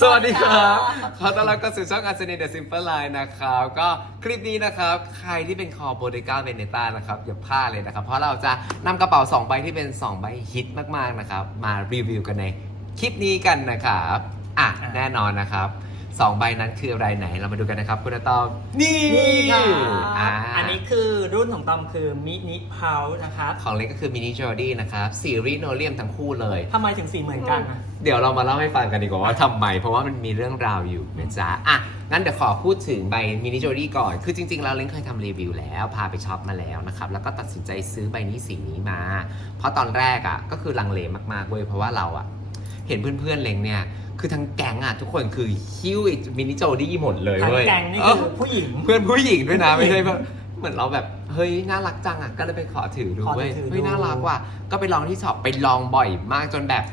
สวัสดีครับ ขอต้อนรับเข้าสู่ช่องอาร์เซนเดอะซิมเปิลไลน์นะครับ ก็คลิปนี้นะครับ ใครที่เป็นคอโบเดกาเวเนต้านะครับ อย่าพลาดเลยนะครับ เพราะเราจะนำกระเป๋า 2 ใบที่เป็น 2 ใบฮิตมาก ๆ นะครับ มารีวิวกันในคลิปนี้กันนะครับ อะอะแน่นอนนะครับ สองใบนั้นคืออะไรไหน เรามาดูกันนะครับ คุณอาตอมนี่นี่ค่ะอ่าอันนี้คือรุ่นของตอมคือมินิเพานะครับของเล็กก็คือมินิจอร์ดี้นะครับซีรีส์โนเลียมทั้งคู่เลยทำไมถึงสีเหมือนกันอะเดี๋ยวเรามาเล่าให้ฟังกันดีกว่าว่าทำไม เพราะว่ามันมีเรื่องราวอยู่นะจ๊ะอะงั้นเดี๋ยวขอพูดถึงใบมินิโจดี้ก่อน คือจริงๆ เราเล้งเคยทำรีวิวแล้ว พาไปช็อปมาแล้วนะครับ แล้วก็ตัดสินใจซื้อใบนี้สีนี้มา เพราะตอนแรกอะก็คือลังเลมากๆเว้ยเพราะว่าเราอะ เห็นเพื่อนๆเล้งเนี่ย คือทั้งแก๊งอะทุกคนคือฮิ้วมินิโจดี้หมดเลยทั้งเว้ยแกงนี่เอคืออผู้หญิง เพื่อนผู้หญิงด้วยนะผู้หญิงไม่ใช่แบบเหมือนเราแบบเฮ้ยน่ารักจังอะก็เลยไปขอถือดูขอเว้ยถือดู เฮ้ยน่ารักว่ะก็ไปลองที่ช็อปไปลองบ่อยมากจนแบบ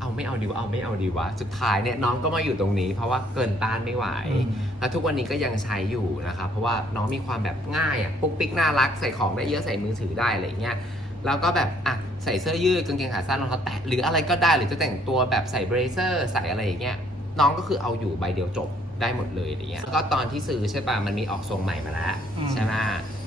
เอาไม่เอาดีวะเอาไม่เอาดีวะสุดท้ายเนี่ยน้องก็มาอยู่ตรงนี้ เพราะว่าเกินต้านไม่ไหว อืม แล้วทุกวันนี้ก็ยังใช้อยู่นะครับเพราะว่าน้องมีความแบบง่ายอะปุ๊กปิ๊กน่ารักใส่ของได้เยอะใส่มือถือได้อะไรเงี้ย แล้วก็แบบอะใส่เสื้อยืดกางเกงขาสั้นรองเท้าแตะหรืออะไรก็ได้หรือจะแต่งตัวแบบใส่เบรเซอร์ใส่อะไรอย่างเงี้ยน้องก็คือเอาอยู่ใบเดียวจบได้หมดเลยอย่างเงี้ยแล้วก็ตอนที่ซื้อใช่ป่ะมันมีออกทรงใหม่มาแล้วอืม ใช่ไหม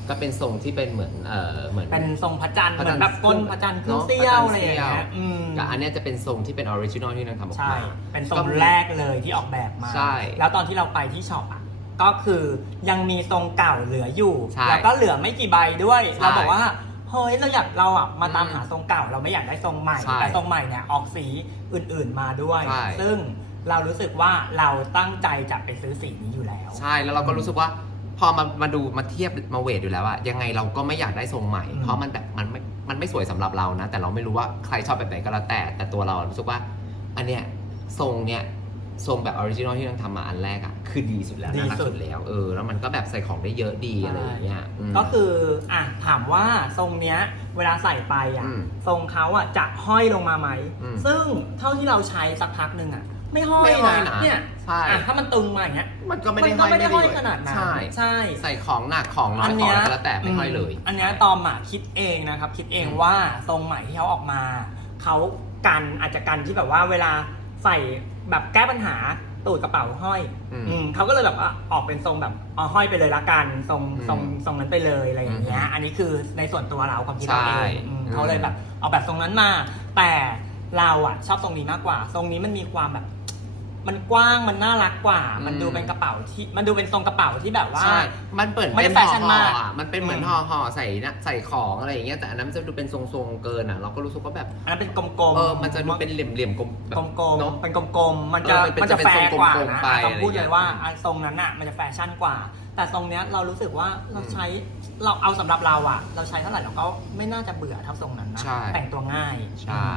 ก็เป็นทรงที่เป็นเหมือนเออเหมือน เป็นทรงพระจันทร์พระเหจัมืนอทร์นแบบก้นพระจันทร์ครึ่งเสี้ยวอะไรอย่างเงี้ยอืมกับอันเนี้ยจะเป็นทรงที่เป็นออริจินอลที่นางทำออกใช่มา เป็นทรงแรกเลยที่ออกแบบมา ใช่แล้วตอนที่เราไปที่ช็อปอะก็คือยังมีทรงเก่าเหลืออยู่ ใช่แล้วก็เหลือไม่กี่ใบด้วย ใช่ เราบอกว่า เฮ้ยเราอยากเราอะมาตามอืมหาทรงเก่า เราไม่อยากได้ทรงใหม่ ใช่แต่ทรงใหม่เนี่ยออกสีอื่นๆมาด้วย ใช่ ซึ่งเรารู้สึกว่าเราตั้งใจจะไปซื้อสีนี้อยู่แล้ว ใช่แล้วเราก็รู้สึกว่าพอมามาดูมาเทียบมาเวทอยู่แล้วอะยังไงเราก็ไม่อยากได้ทรงใหม่ อืม เพราะมันแบบมันไม่มันไม่สวยสำหรับเรานะ แต่เราไม่รู้ว่าใครชอบแบบไหนก็แล้วแต่ แต่ตัวเรารู้สึกว่า อันเนี้ยทรงเนี้ย ทรงแบบออริจินอลที่นางทำมาอันแรกอะคือดีสุดแล้วดีน่ารักสุด สุดแล้วเออแล้วมันก็แบบใส่ของได้เยอะดีอะไรอย่างเงี้ยมก็คืออะถามว่าทรงเนี้ย เวลาใส่ไปอะอืมทรงเขาอะจะห้อยลงมาไหม อืม ซึ่งเท่าที่เราใช้สักพักหนึ่งอะ ไม่ห้อยไม่ห้อยนะนะเนี่ยใช่อะถ้ามันตึงมาอย่างเงี้ยมันก็ไม่มัได้นห้ก็อยไม่ได้ห้อยเลยขนาดนั้นใช่ใช่ใส่ของหนักของน้อยของอะไรก็แล้วแต่ไม่ห้อยเลยอันเนี้ยตอมอะคิดเองนะครับ คิดเองอืมว่าทรงใหม่ที่เขาออกมาเขากันอาจจะกันที่แบบว่าเวลาใส่ แบบแก้ปัญหาตูดกระเป๋าห้อยอืมอืมเขาก็เลยแบบว่าออกเป็นทรงแบบเอาห้อยไปเลยละกันทรงอืมทรงทรงนั้นไปเลยอะไรอย่างเงี้ยอืมอันนี้คือในส่วนตัวเราความคิดเราเอใช่งอืมอืมเขาเลยแบบเอาแบบทรงนั้นมา แต่เราอะชอบทรงนี้มากกว่า ทรงนี้มันมีความแบบ มันกว้างมันน่ารักกว่า มันดูเป็นกระเป๋าที่มันดูเป็นทรงกระเป๋าที่แบบว่า ใช่มันเปิดไม่ได้เป็นแฟห่อชั่นห่อมากอะมันเป็นเหมือนอืม ห่อห่อใส่นะใส่ของอะไรอย่างเงี้ยแต่อันนั้นมันจะดูเป็นทรงๆเกินอะ เราก็รู้สึกว่าแบบอันนั้นเป็นกลมๆเออมันจะดูเป็นเหลี่ยมๆกลมแบบกลมเนอะๆเป็นกลมๆมันจะเออมันเป็นมันจะจะเป็นแฟทรงร์กว่ากลมๆนะไปต้องพูดอะไรอย่างเงี้เลยยว่าอืมอันทรงนั้นอะมันจะแฟชั่นกว่า แต่ทรงเนี้ยเรารู้สึกว่าเราอืมใช้เราเอาสำหรับเราอะ เราใช้เท่าไหร่เราก็ไม่น่าจะเบื่อเท่าทรงนั้นนะใช่ แต่งตัวง่าย ใช่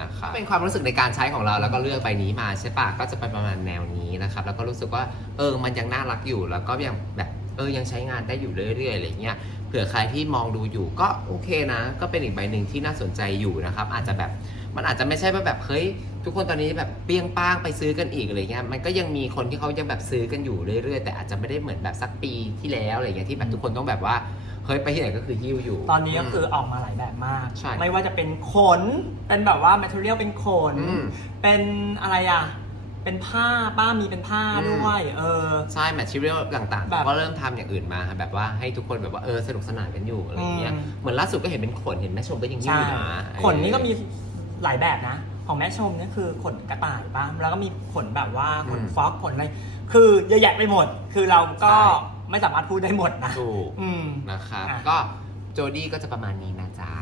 นะครับ เป็นความรู้สึกในการใช้ของเราแล้วก็เลือกใบนี้มาใช่ปะก็จะเป็นประมาณแนวนี้นะครับ แล้วก็รู้สึกว่าเออมันยังน่ารักอยู่แล้วก็ยังแบบเออยังใช้งานได้อยู่เรื่อยๆอะไรเงี้ยเผื่อใครที่มองดูอยู่ก็โอเคนะ ก็เป็นอีกใบหนึ่งที่น่าสนใจอยู่นะครับ อาจจะแบบมันอาจจะไม่ใช่ว่าแบบเฮ้ยทุกคนตอนนี้แบบเปรี้ยงป้างไปซื้อกันอีกอะไรเงี้ยมันก็ยังมีคนที่เขายังแบบซื้อกันอยู่เรื่อยๆ แต่อาจจะไม่ได้เหมือนแบบสักปีที่แล้วอะไรเงี้ยที่แบบทุกคนต้องแบบว่า เฮ้ยไปที่ไหนก็คือหิ้วอยู่ ตอนนี้ก็คือออกมาหลายแบบมาก ใช่ไม่ว่าจะเป็นขน เป็นแบบว่า material เป็นขน อืม เป็นอะไรอะ เป็นผ้าป้ามีเป็นผ้าอืมด้วย เออ ใช่แมทเทียลต่างๆแบบก็เริ่มทำอย่างอื่นมาครับแบบว่าให้ทุกคนแบบว่าเออสนุกสนานกันอยู่อะไรเงี้ยอืม เหมือนล่าสุดก็เห็นเป็นขนเห็นแม่ชมก็ยังยิ้มใช่อยู่นะขนนี่ก็มีหลายแบบนะ ของแม่ชมเนี่ยคือขนกระต่ายป่ะแล้วก็มีขนแบบว่าขนฟ็อกขนอะไร คือเยอะแยะไปหมด คือเราก็ ไม่สามารถพูดได้หมดนะถูกอืม นะครับ อะ ก็โจดี้ก็จะประมาณนี้นะจ๊ะ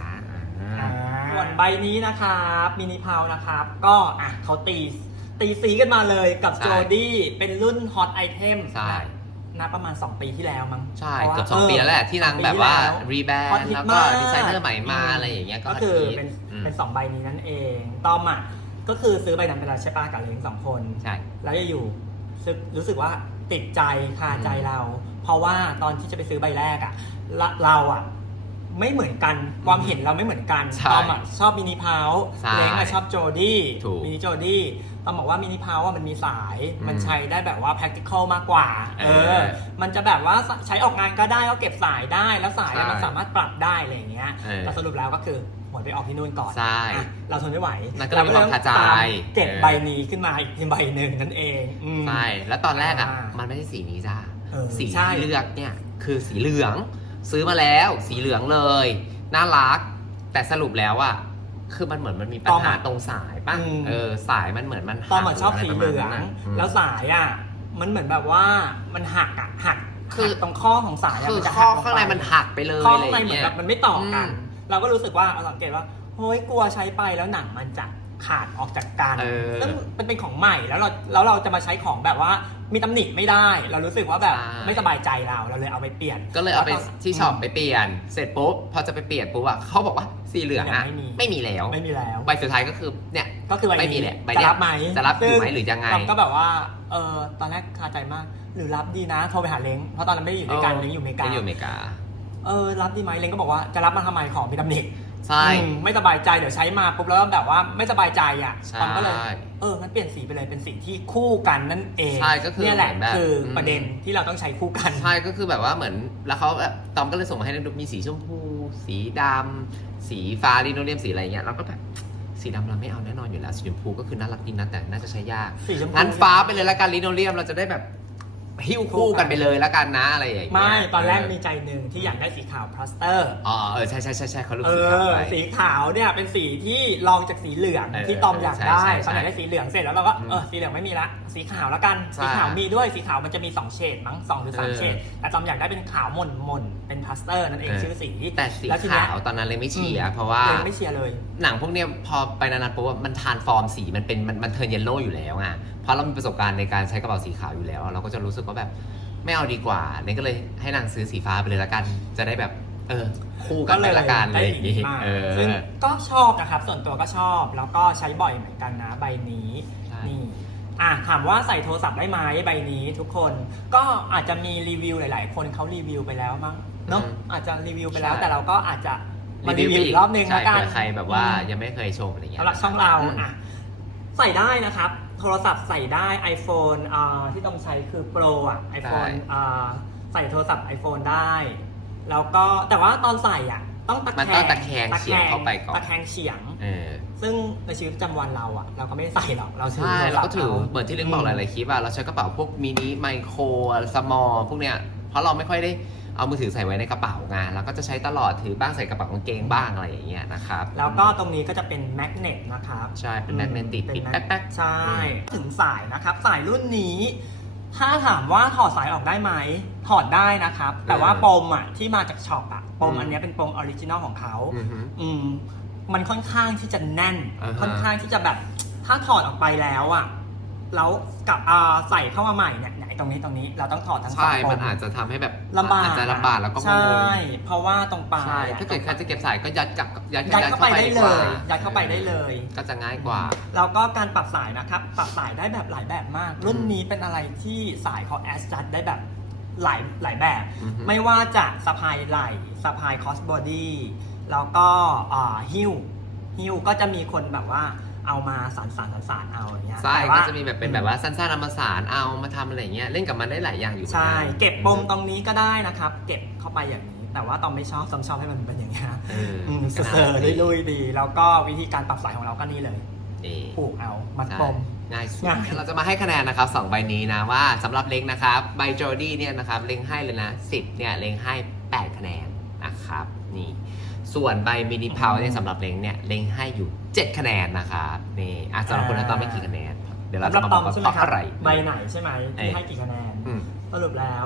อ่า ส่วนใบนี้นะครับมินิพาวนะครับ ก็อะเขาตีตีสีกันมาเลยกับใช่ โจดี้เป็นรุ่นฮอตไอเทมใช่นะประมาณ 2 ปีที่แล้วมั้งใช่พราะว่าเกือบสองปีแล้วแหละที่นางแบบว่าสองปีที่รีแบรฮอตนด์ฮิตแล้วก็มากดีไซเนอร์ใหม่มาอะไรอย่างเงี้ยก็ก็คือฮตฮิตเป็นมเป็นสองใบนี้นั่นเองต้อมอะก็คือซื้อใบนั้นไปแล้วใช่ป่ะกับเล้งสองคน ใช่ แล้วอยู่ๆรู้สึกรู้สึกว่า ติดใจคาใจเรา เพราะว่าตอนที่จะไปซื้อใบแรกอะละเราอะไม่เหมือนกันความเห็นเราไม่เหมือนกันใช่ตอมอะชอบมินิพาวใช่เล้งอะชอบโจดี้ถูกมินิโจดี้ตอมบอกว่ามินิพาวอะมันมีสาย อืมมันใช้ได้แบบว่า practical มากกว่า เอเออ อ มันจะแบบว่าใช้ออกงานก็ได้ก็เก็บสายได้แล้วสายอะใช่มันสามารถปรับได้อะไรอย่างเงี้ยเออ แต่สรุปแล้วก็คือ หวยไปออกที่นู่นก่อนใช่อะเราทนไม่ไหวมันก็เลยมีความคาใจเรก็เลยต้องตามเก็บเออ ใบนี้ขึ้นมาอีกใบหนึ่งนั่นเองอืม ใช่แล้วตอนแรกอะอ่ามัมันไม่ใช่สีนี้จ้าเออสีใช่ ที่เลือกเนี่ยคือสีเหลือง ซื้อมาแล้ว สีเหลืองเลยน่ารัก แต่สรุปแล้วอะคือมันเหมือนมันมีปัญหาตรงสายป่ะอืม เออสายมันเหมือนมันตอนเหมือนชอบหักสีเหลืองะไรประมาณนั้นน่ะแล้วสายอะ มันเหมือนแบบว่ามันหักอะหักคือ หักตรงข้อของสายอะคือมันจะข้อหักลข้างในมันหักไปเลยข้ออะไรข้างในเหมือนเงี้ยแบบมันไม่ต่อกัน อืม เราก็รู้สึกว่าเราสังเกตว่าเฮ้ยกลัวใช้ไปแล้วหนังมันจะขาดออกจากกันเออซึ่งมันเป็นของใหม่แล้วเราแล้วเราจะมาใช้ของแบบว่ามีตำหนิไม่ได้ เรารู้สึกว่าแบบใช่ ไม่สบายใจเราเราเลยเอาไปเปลี่ยนก็เลยเอาไปแล้วที่ช็อปไปเปลี่ยน เสร็จปุ๊บพอจะไปเปลี่ยนปุ๊บอะเขาบอกว่าสีเหลืองอะไม่มี ไม่มีแล้ว ไม่มีแล้ว ใบสุดท้ายก็คือเนี่ย ก็คือใบไม่นี้มีแหละใบจะเนี้ยรับไหมจะรับอยู่ไหมซึ่งหรือยังไง เราก็แบบว่าเออตอนแรกคาใจมากหรือรับดีนะโทรไปหาเล้งเพราะตอนนั้นไม่ได้อยู่ด้วยกันเล้งอยู่อเมริกาไม่อยู่อเมริกา เออรับดีไหมเล้งก็บอกว่าจะรับมาทำไมของมีตำหนิใช่ อืมไม่สบายใจเดี๋ยวใช้มาปุ๊บแล้วแบบว่าไม่สบายใจอะใช่ตอนก็เลย เอองั้นเปลี่ยนสีไปเลยเป็นสีที่คู่กันนั่นเองใช่ก็คือเนี่ยแหละเหมือนแบบคืออม ประเด็นที่เราต้องใช้คู่กัน ใช่ก็คือแบบว่าเหมือนแล้วเขาแบบตอมก็เลยส่งมาให้ดูมีสีชมพู สีดำสีฟ้าลิโนเลียมสีอะไรเงี้ยเราก็แบบสีดำเราไม่เอาแน่นอนอยู่แล้วสีชมพูก็คือน่ารักดีนะแต่น่าจะใช้ยากสีชมพู งั้นฟ้าไปเลยละกันลิโนเลียมเราจะได้แบบ หิ้วคู่กันไปเลยละกันนะอะไรอย่างเงี้ยไม่ตอนแรกเมีใจหนึ่งที่อยากได้สีขาวพลาสเตอร์อ๋อเออใช่ใช่ใช่ใช่เขาลูกเอสีขาวอไป สีขาวเนี่ยเป็นสีที่รองจากสีเหลืองเออที่ตอมอยากได้ใช่ใช่ตอนอยากได้สีเหลืองเสร็จแล้วเราก็อืมเออสีเหลืองไม่มีละสีขาวแล้วกันใช่สีขาวมีด้วยสีขาวมันจะมีสองเฉดมั้งสองหรือสามเออ เฉดแต่ตอมอยากได้เป็นขาวหม่นหม่นๆเป็นพลาสเตอร์นั่นเองเออชื่อสีแต่สีแล้วทีเนี้ขาย วตอนนั้นเลยไม่เชียร์เพราะว่า เลยไม่เชียร์เลย หนังพวกเนี้ยพอไปนานๆปุ๊บอะมันทานฟอร์มสีมันเป็นมันมันเทิร์นเยลโล่อยู่แล้วไงเพราะเรามีประสบการณ์ในการใช้กระเป๋าสีขาวอยู่แล้ว เราก็จะรู้สึกว่าแบบไม่เอาดีกว่าเนี่ยก็เลยให้นางซื้อสีฟ้าไปเลยละกัน จะได้แบบเออคู่กันไปละกันอะไรอย่างงี้ได้สีมากเออซึ่งก็ชอบนะครับ ส่วนตัวก็ชอบ แล้วก็ใช้บ่อยเหมือนกันนะใบนี้ใช่นี่อะถามว่าใส่โทรศัพท์ได้ไหมใบนี้ทุกคนก็อาจจะมีรีวิวหลาย ๆ คนเขารีวิวไปแล้วมั้งเนาะอาจจะรีวิวไปแล้วใช่แต่เราก็อาจจะมารีวิวอีกรอบนึงใช่แล้วกันเผื่อใครแบบว่ายังไม่เคยชมอะไรเงี้ยสำหรับช่องเรามอะใส่ได้นะครับ โทรศัพท์ใส่ได้ iPhone อ่าที่ต้องใช้คือ Pro อะ iPhone อ่าใส่โทรศัพท์ iPhone ได้ แล้วก็แต่ว่าตอนใส่อะ ต้องตะแคงมันต้องตะแคงเฉียงเข้าไปก่อน ตะแคงเฉียง เออซึ่งในชีวิตประจำวันเราอะ เราก็ไม่ได้ใส่หรอก เราถือใช่โทรเราศัพก็ท์ถือเอาเหมือนที่เล็กบอกหลายๆคลิปอะเราใช้กระเป๋าพวกมินิไมโครสมอลพวกเนี้ยเพราะเราไม่ค่อยได้ เอามือถือใส่ไว้ในกระเป๋าไงเราก็จะใช้ตลอดถือบ้างใส่กระเป๋ากางเกงบ้างอะไรอย่างเงี้ยนะครับ แล้วก็ตรงนี้ก็จะเป็นแมกเนตนะครับใช่เป็นแมกเนติกเป็นปิดแมแป๊กใช่ ถึงสายนะครับ สายรุ่นนี้ ถ้าถามว่าถอดสายออกได้ไหมถอดได้นะครับ แต่ว่าปมอะที่มาจากช็อปอะปมอันเนี้ยเป็นปมออริจินอลของเขาๆอือฮึอืมมันค่อนข้างที่จะแน่นอ่าฮะค่อนข้างที่จะแบบถ้าถอดออกไปแล้วอะ แล้วกลับอ่าใส่เข้ามาใหม่เนี่ยเนี่ยไอ้ตรงนี้ตรงนี้เราต้องถอดทั้งสองใช่ปมันมอาจจะทำให้แบบลำบาก อาจจะลำบากแล้วก็งใช่งเพราะว่าตรงปลายใช่ อะถ้าเกิดใครจะเก็บสายก็ยัดกลับยัดยัดเข้าไปได้ดีเลกว่ยยัดเข้าไปได้เลย ก็จะง่ายกว่า แล้วก็การปรับสายนะครับ ปรับสายได้แบบหลายแบบมาก รุ่นนี้เป็นอะไรที่สายเขาแอสจัดได้แบบหลายหลายแบบ อือฮึ ไม่ว่าจะสะพายไหล่สะพายคอสบอดี้แล้วก็อ่าฮิ้วฮิ้วก็จะมีคนแบบว่า เอามาสานสานสานสานเอาอย่างเงี้ยใช่แต่ก็ว่าจะมีแบบเป็นแบบว่าสั้นๆเอามาสารเอามาทำอะไรอย่างเงี้ยเล่นกับมันได้หลายอย่างอยู่หมือนใช่กันเก็บปมตรงนี้ก็ได้นะครับ เก็บเข้าไปอย่างนี้ แต่ว่าตอมไม่ชอบตอมชอบให้มันเป็นอย่างเงี้ยเอออืมเซอร์ๆลุยๆดี แล้วก็วิธีการปรับสายของเราก็นี่เลยนี่ผูกเอามัดใช่ปม ง่ายสุดง่าย งั้นเราจะมาให้คะแนนนะครับสองใบนี้นะว่าสำหรับเล็งนะครับ ใบโจดี้เนี่ยนะครับเล็งให้เลยนะ 10เนี่ยเล็งให้ 8 คะแนนนะครับนี่ ส่วนใบมินิพาวเนี่ยสำหรับเล็งเนี่ยเล็งให้อยู่ 7 คะแนนนะครับนี่อะสำหรับคุณนะตอนไม่กี่คะแนน เดี๋ยวเราสำหจะรับมาตบออกมว่าใช่ไหมครับเพราะอะไร ใบไหนใช่ไหมเอ้ที่ยให้กี่คะแนน อืม สรุปแล้ว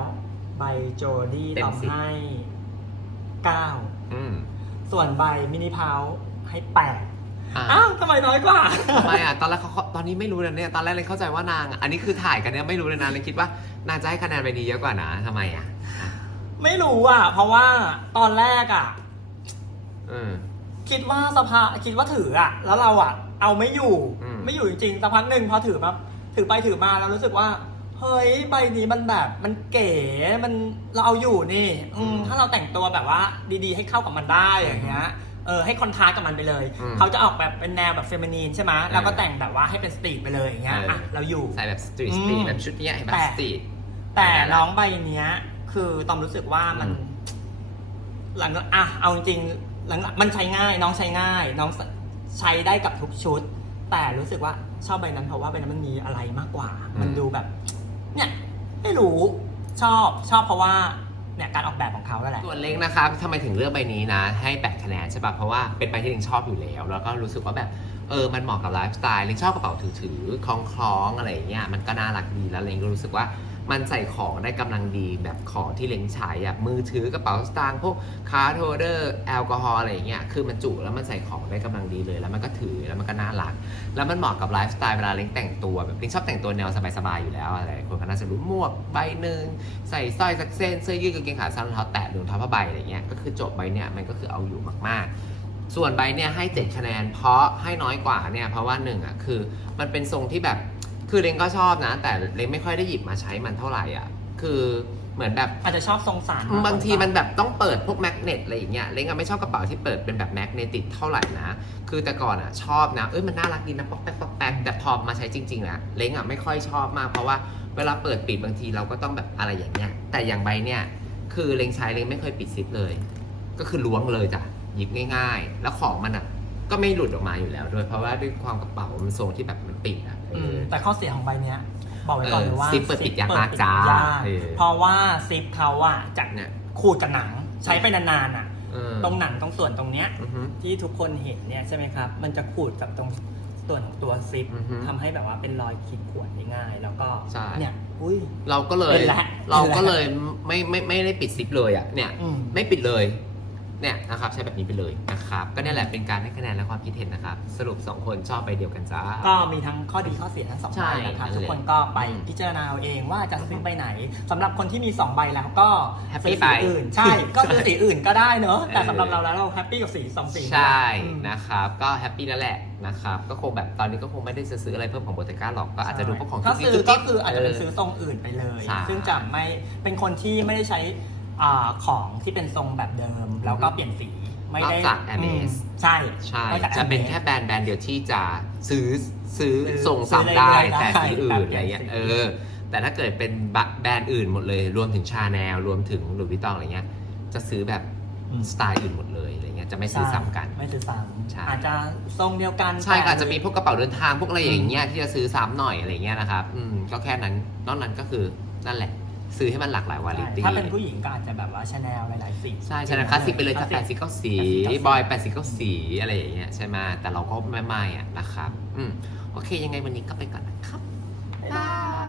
ใบโจดี้เต็มตอมสิบ ให้9อืมส่วนใบมินิพาวให้8อะอ้าวทำไมน้อยกว่า ทำไมอะตอนแรกเขาตอนนี้ไม่รู้นะเนี่ยตอนแรกเลยเข้าใจว่านางอะอันนี้คือถ่ายกันเนี่ยไม่รู้เลยนะเลยคิดว่านางจะให้คะแนนใบนี้เยอะกว่านะทำไมอะอะไม่รู้อะ เพราะว่าตอนแรกอะ อืม คิดว่าสภาคิดว่าถืออะแล้วเราอะเอาไม่อยู่ อืม ไม่อยู่จริงๆสักพักหนึ่งพอถือมาถือไปถือมาแล้วรู้สึกว่า เฮ้ยใบนี้มันแบบ มันเก๋มันเราเอาอยู่นี่อืมถ้าเราแต่งตัวแบบว่า ดีๆ ให้เข้ากับมันได้อย่างเงี้ยเออให้คอนทราสต์กับมันไปเลย อืมเขาจะออกแบบเป็นแนวแบบเฟมินีนใช่ไหมแล้วก็แต่งแบบว่าให้เป็นสตรีทไปเลยอย่างเงี้ยเอออ่ อะเราอยู่ ใส่แบบสตรีทสตรีทแบบชุดเนี้ยเห็นไหมแต่ สตรีท แต่ได้ละน้องใบเนี้ย คือตอมรู้สึกว่ามัน อืม หลังอะเอาจริง หลังๆมันใช้ง่ายน้องใช้ง่าย น้องใช้ได้กับทุกชุด แต่รู้สึกว่าชอบใบนั้นเพราะว่าใบนั้นมันมีอะไรมากกว่าอืมมันดูแบบ เนี่ยไม่รู้ชอบชอบเพราะว่าเนี่ยการออกแบบของเขาแล้วแหละส่วนเล้งนะครับทำไมถึงเลือกใบนี้นะ ให้แปดคะแนนใช่ปะเพราะว่าเป็นใบที่เล้งชอบอยู่แล้ว แล้วก็รู้สึกว่าแบบเออมันเหมาะกับไลฟ์สไตล์เล้งชอบกระเป๋าถือๆคล้องคล้องๆอะไรอย่างเงี้ยมันก็น่ารักดีแล้วเล้งก็รู้สึกว่า มันใส่ของได้กำลังดีแบบของที่เล้งใช้อะมือถือกระเป๋าสตางค์พวกคาร์ดโฮเดอร์แอลกอฮอล์อะไรเงี้ยคือมันจุแล้วมันใส่ของได้กำลังดีเลย แล้วมันก็ถือแล้วมันก็น่ารัก แล้วมันเหมาะกับไลฟ์สไตล์เวลาเล้งแต่งตัวแบบเล้งชอบแต่งตัวแนวสบายๆอยู่แล้วอะไรคนก็น่าจะรู้หมวกใบหนึ่งใส่สร้อยสักเส้นเสื้อยืดกางเกงขาสั้นรองเท้าแตะรองเท้าผ้าใบอะไรเงี้ยก็คือจบใบเนี่ยมันก็คือเอาอยู่มากๆส่วนใบเนี่ยให้เจ็ดคะแนน เพราะให้น้อยกว่าเนี่ยเพราะว่าหนึ่งอะคือ มันเป็นทรงที่แบบ คือเล้งก็ชอบนะ แต่เล้งไม่ค่อยได้หยิบมาใช้มันเท่าไหร่อะ คือเหมือนแบบอาจจะชอบทรงสารมกกว่บางทีมันแบบต้องเปิดพวกแมกเนตอะไรอย่างเงี้ยเล้งอะไม่ชอบกระเป๋าที่เปิดเป็นแบบแมกเนติกเท่าไหร่นะ คือแต่ก่อนอะชอบนะเอ้ยมันน่ารักดีนะป๊อกแป๊กป๊อกแป๊กแต่พอมาใช้จริงๆนะเล้งอะไม่ค่อยชอบมากเพราะว่าเวลาเปิดปิดบางทีเราก็ต้องแบบอะไรอย่างเงี้ย แต่อย่างใบเนี่ย คือเล้งใช้เล้งไม่เคยปิดซิปเลย ก็คือล้วงเลยจ้ะหยิบง่าย ๆ แล้วของมันอะ ก็ไม่หลุดออกมาอยู่แล้วด้วยเพราะว่าด้วยความกระเป๋ามันทรงที่แบบมันปิดอะเออืมอแต่ข้อเสียของใบเนี้ย บอกไว้ก่อนเลยว่าเออซิปเปิดปิดยากมากจ้าเปิดปิดยากเออ เพราะว่าซิปเขาอะจากเนี่ยขูดกับหนังใช้ไปนานๆอะเออตรงหนังตรงส่วนตรงเนี้ย อือฮึ ที่ทุกคนเห็นเนี่ยใช่ไหมครับ มันจะขูดกับตรงส่วนของตัวซิปอือฮึทำให้แบบว่าเป็นรอยขีดข่วนได้ง่าย แล้วก็ใช่ เนี่ยอุ้ย เราก็เลยเป็นแล้วเราก็เลยไม่ไม่ไม่ได้ปิดซิปเลยอะเนี่ย อืม ไม่ปิดเลย เนี่ยนะครับใช้แบบนี้ไปเลยนะครับก็นี่แหละเป็นการให้คะแนนและความคิดเห็นนะครับสรุป 2 คนชอบใบเดียวกันจ้า ก็มีทั้งข้อดีข้อเสียทั้งสองใช่ใบนะครับนั่นแหละทุกคนก็ไปอืมพิจารณาเอาเองว่าจะซื้อใบไหนสำหรับคนที่มี 2 ใบแล้วก็ Happy ซื้อสีไปอื่น ใช่ ก็ซื้อสีอื่นก็ได้เนอะแต่เออสำหรับเราแล้วเราแฮปปี้กับสีสองสีใช่อืม นะครับก็แฮปปี้แล้วแหละนะครับก็คงแบบตอนนี้ก็คงไม่ได้จะซื้ออะไรเพิ่มของโบเตก้าหรอกก็อาจจะดูพวกของถ้าจิ๊ซื้บอจิ๊บ ก็คืออาจจะเป็นเซื้อทรงอื่นไปเลย ใช่ซึ่งจะไม่เป็นคนที่ไม่ได้ใช้ อ่าของที่เป็นทรงแบบเดิม แล้วก็เปลี่ยนสีไม่นอกได้จากอื Hermes มใช่ใช่ นอกจาก จะเป็น Hermes แค่แบรนด์แบรนด์เดียวที่จะซื้อซื้อซื้อส่งซื้อซ้ำได้เรื่อยๆแต่ได้สีอื่แต่นเปอะไรลี่ยนเงี้ยสีเออแต่ถ้าเกิดเป็นแบรนด์อื่นหมดเลย รวมถึงชาแนลรวมถึงหลุยส์วิตตองอะไรเงี้ย จะซื้อแบบอืมสไตล์อื่นหมดเลยอะไรเงี้ยจะไม่ซื้อซ้ำกัน ไม่ซื้อซ้ใช่ำอาจจะทรงเดียวกันใช่ก็แต่อาจจะมีพวกกระเป๋าเดินทางพวกอะไรอย่างเงี้ยที่จะซื้อซ้ำหน่อยอะไรเงี้ยนะครับอืมก็แค่นั้นนอกนั้นก็คือนั่นแหละ ซื้อให้มันหลากหลายวาไรใช่ตี้ถ้าเป็นผู้หญิงก็อาจจะแบบว่าชาแนลหลายๆสีใช่ชนะคลาสสิกไปเลยจะแปดสิบเก้าสี80บอยแปดสิบเก้าสีอะไรอย่างเงี้ยใช่ไหมแต่เราก็ไม่ไม่อะนะครับ อืมโอเค ยังไงวันนี้ก็ไปก่อนนะครับบ๊ายบาย